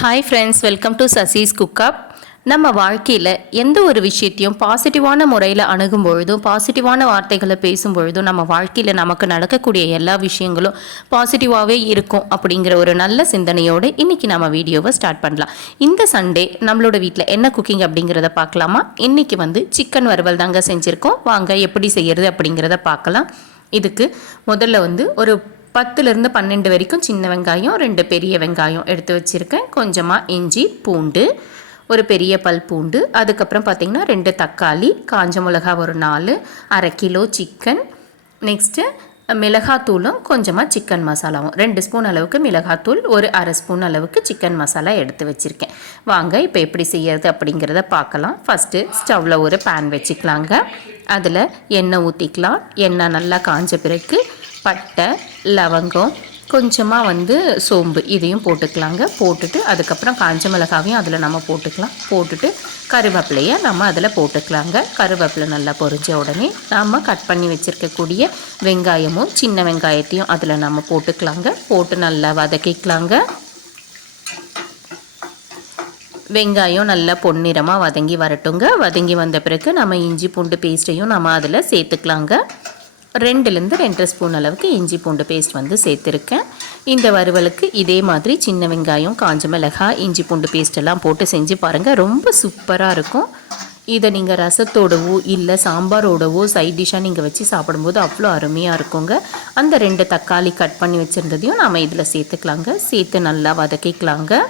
Hi friends, welcome to Sasi's cookup. நம்ம வாழ்க்கையில் எந்த ஒரு விஷயத்தையும் பாசிட்டிவான முறையில் அணுகும் பொழுதும், பாசிட்டிவான வார்த்தைகளை பேசும் பொழுதும் நம்ம வாழ்க்கையில் நமக்கு நடக்கக்கூடிய எல்லா விஷயங்களும் பாசிட்டிவாகவே இருக்கும் அப்படிங்கிற ஒரு நல்ல சிந்தனையோடு இன்றைக்கி நம்ம வீடியோவை ஸ்டார்ட் பண்ணலாம். இந்த சண்டே நம்மளோட வீட்டில் என்ன குக்கிங் அப்படிங்கிறத பார்க்கலாமா? இன்றைக்கி சிக்கன் வறுவல் தாங்க செஞ்சுருக்கோம். வாங்க எப்படி செய்கிறது அப்படிங்கிறத பார்க்கலாம். இதுக்கு முதல்ல ஒரு 10லேருந்து 12 வரைக்கும் சின்ன வெங்காயம், 2 பெரிய வெங்காயம் எடுத்து வச்சுருக்கேன். கொஞ்சமாக இஞ்சி, பூண்டு, ஒரு பெரிய பல் பூண்டு, அதுக்கப்புறம் பார்த்திங்கன்னா 2 தக்காளி, காஞ்ச மிளகா ஒரு 4, அரை கிலோ சிக்கன், நெக்ஸ்ட்டு மிளகாத்தூளும் கொஞ்சமாக சிக்கன் மசாலாவும் 2 ஸ்பூன் அளவுக்கு மிளகாத்தூள், ஒரு அரை ஸ்பூன் அளவுக்கு சிக்கன் மசாலா எடுத்து வச்சுருக்கேன். வாங்க இப்போ எப்படி செய்யறது அப்படிங்கிறத பார்க்கலாம். ஃபஸ்ட்டு ஸ்டவ்வில் ஒரு பேன் வச்சுக்கலாங்க. அதில் எண்ணெய் ஊற்றிக்கலாம். எண்ணெய் நல்லா காஞ்ச பிறகு பட்டை, லவங்கம், கொஞ்சமாக சோம்பு இதையும் போட்டுக்கலாங்க. போட்டுட்டு அதுக்கப்புறம் காஞ்ச மிளகாவையும் அதில் நம்ம போட்டுக்கலாம். போட்டுட்டு கருவேப்பிலையை நம்ம அதில் போட்டுக்கலாங்க. கருவேப்பிலை நல்லா பொரிஞ்ச உடனே நம்ம கட் பண்ணி வச்சுருக்கக்கூடிய வெங்காயமும் சின்ன வெங்காயத்தையும் அதில் நம்ம போட்டுக்கலாங்க. போட்டு நல்லா வதக்கிக்கலாங்க. வெங்காயம் நல்லா பொன்னிறமாக வதங்கி வரட்டுங்க. வதங்கி வந்த பிறகு நம்ம இஞ்சி பூண்டு பேஸ்ட்டையும் நம்ம அதில் சேர்த்துக்கலாங்க. 2லேருந்து 2 ஸ்பூன் அளவுக்கு இஞ்சி பூண்டு பேஸ்ட் சேர்த்துருக்கேன். இந்த வறுவலுக்கு இதே மாதிரி சின்ன வெங்காயம், காஞ்ச மிளகாய், இஞ்சி பூண்டு பேஸ்ட் எல்லாம் போட்டு செஞ்சு பாருங்கள். ரொம்ப சூப்பராக இருக்கும். இதை நீங்கள் ரசத்தோடவோ இல்லை சாம்பாரோடவோ சைட் டிஷ்ஷாக நீங்கள் வச்சு சாப்பிடும்போது அவ்வளோ அருமையாக இருக்குங்க. அந்த 2 தக்காளி கட் பண்ணி வச்சுருந்ததையும் நாம் இதில் சேர்த்துக்கலாங்க. சேர்த்து நல்லா வதக்கிக்கலாங்க.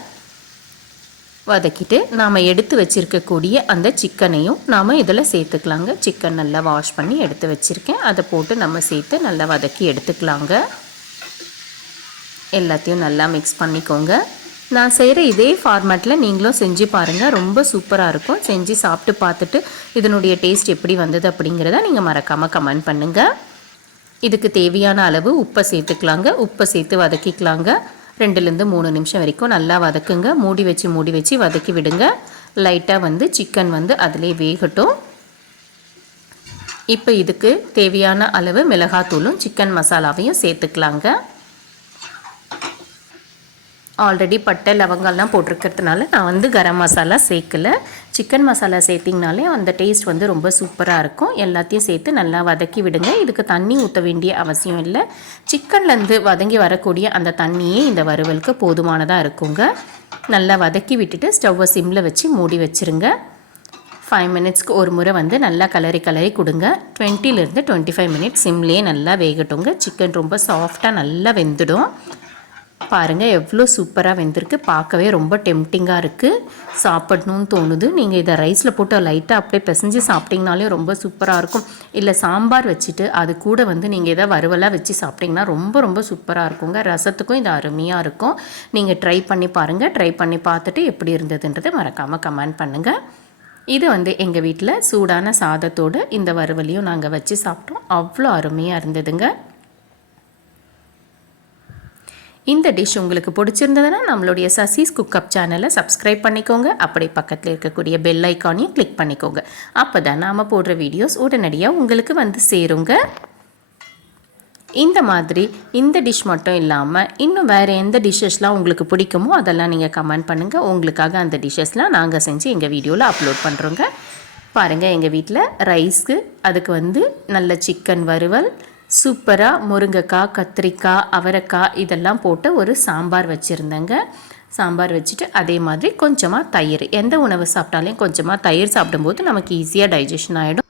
வதக்கிட்டு நாம் எடுத்து வச்சுருக்கக்கூடிய அந்த சிக்கனையும் நாம் இதில் சேர்த்துக்கலாங்க. சிக்கன் நல்லா வாஷ் பண்ணி எடுத்து வச்சுருக்கேன். அதை போட்டு நம்ம சேர்த்து நல்லா வதக்கி எடுத்துக்கலாங்க. எல்லாத்தையும் நல்லா மிக்ஸ் பண்ணிக்கோங்க. நான் செய்கிற இதே ஃபார்மேட்டில் நீங்களும் செஞ்சு பாருங்கள். ரொம்ப சூப்பராக இருக்கும். செஞ்சு சாப்பிட்டு பார்த்துட்டு இதனுடைய டேஸ்ட் எப்படி வந்தது அப்படிங்கிறத நீங்கள் மறக்காமல் கமெண்ட் பண்ணுங்கள். இதுக்கு தேவையான அளவு உப்பை சேர்த்துக்கலாங்க. உப்பை சேர்த்து வதக்கிக்கலாங்க. 2லேருந்து 3 நிமிஷம் வரைக்கும் நல்லா வதக்குங்க. மூடி வச்சு வதக்கி விடுங்க. லைட்டாக சிக்கன் அதிலே வேகட்டும். இப்போ இதுக்கு தேவையான அளவு மிளகாத்தூளும் சிக்கன் மசாலாவையும் சேர்த்துக்கலாங்க. ஆல்ரெடி பட்டை லவங்கெல்லாம் போட்டிருக்கிறதுனால நான் கரம் மசாலா சேர்க்கலை. சிக்கன் மசாலா சேர்த்திங்கனாலே அந்த டேஸ்ட் ரொம்ப சூப்பராக இருக்கும். எல்லாத்தையும் சேர்த்து நல்லா வதக்கி விடுங்க. இதுக்கு தண்ணி ஊற்ற வேண்டிய அவசியம் இல்லை. சிக்கன்லேருந்து வதங்கி வரக்கூடிய அந்த தண்ணியே இந்த வறுவலுக்கு போதுமானதாக இருக்குங்க. நல்லா வதக்கி விட்டுட்டு ஸ்டவ்வை சிம்மில் வச்சு மூடி வச்சுருங்க. 5 மினிட்ஸ்க்கு ஒரு முறை நல்லா கலரி கொடுங்க. 20லேருந்து 25 மினிட்ஸ் சிம்லேயே நல்லா வேகட்டுங்க. சிக்கன் ரொம்ப சாஃப்டாக நல்லா வெந்துடும். பாருங்கள் எவ்வளோ சூப்பராக வெந்திருக்கு. பார்க்கவே ரொம்ப டெம்டிங்காக இருக்குது. சாப்பிடணும்னு தோணுது. நீங்கள் இதை ரைஸில் போட்டு லைட்டாக அப்படியே பிசைஞ்சு சாப்பிட்டிங்கனாலே ரொம்ப சூப்பராக இருக்கும். இல்லை சாம்பார் வச்சுட்டு அது கூட நீங்கள் இதை வறுவலாக வச்சு சாப்பிட்டிங்கன்னா ரொம்ப ரொம்ப சூப்பராக இருக்குங்க. ரசத்துக்கும் இது அருமையாக இருக்கும். நீங்கள் ட்ரை பண்ணி பாருங்கள். ட்ரை பண்ணி பார்த்துட்டு எப்படி இருந்ததுன்றதை மறக்காமல் கமெண்ட் பண்ணுங்கள். இது எங்கள் வீட்டில் சூடான சாதத்தோடு இந்த வறுவலையும் நாங்கள் வச்சு சாப்பிட்டோம். அவ்வளோ அருமையாக இருந்ததுங்க. இந்த டிஷ் உங்களுக்கு பிடிச்சிருந்ததுன்னா நம்மளுடைய சசீஸ் குக்கப் சேனலை சப்ஸ்கிரைப் பண்ணிக்கோங்க. அப்படி பக்கத்தில் இருக்கக்கூடிய பெல் ஐக்கானையும் கிளிக் பண்ணிக்கோங்க. அப்போ தான் நாம் போடுற வீடியோஸ் உடனடியாக உங்களுக்கு சேருங்க. இந்த மாதிரி இந்த டிஷ் மட்டும் இல்லாமல் இன்னும் வேறு எந்த டிஷ்ஷஸ்லாம் உங்களுக்கு பிடிக்குமோ அதெல்லாம் நீங்கள் கமெண்ட் பண்ணுங்கள். உங்களுக்காக அந்த டிஷ்ஷஸ்லாம் நாங்கள் செஞ்சு எங்கள் வீடியோவில் அப்லோட் பண்ணுறோங்க. பாருங்கள் எங்கள் வீட்டில் ரைஸ்க்கு அதுக்கு நல்ல சிக்கன் வறுவல், சூப்பராக முருங்கைக்காய், கத்திரிக்காய், அவரைக்காய் இதெல்லாம் போட்டு ஒரு சாம்பார் வச்சுருந்தேங்க. சாம்பார் வச்சுட்டு அதே மாதிரி கொஞ்சமாக தயிர். எந்த உணவு சாப்பிட்டாலையும் கொஞ்சமாக தயிர் சாப்பிடும்போது நமக்கு ஈஸியாக டைஜஷன் ஆகிடும்.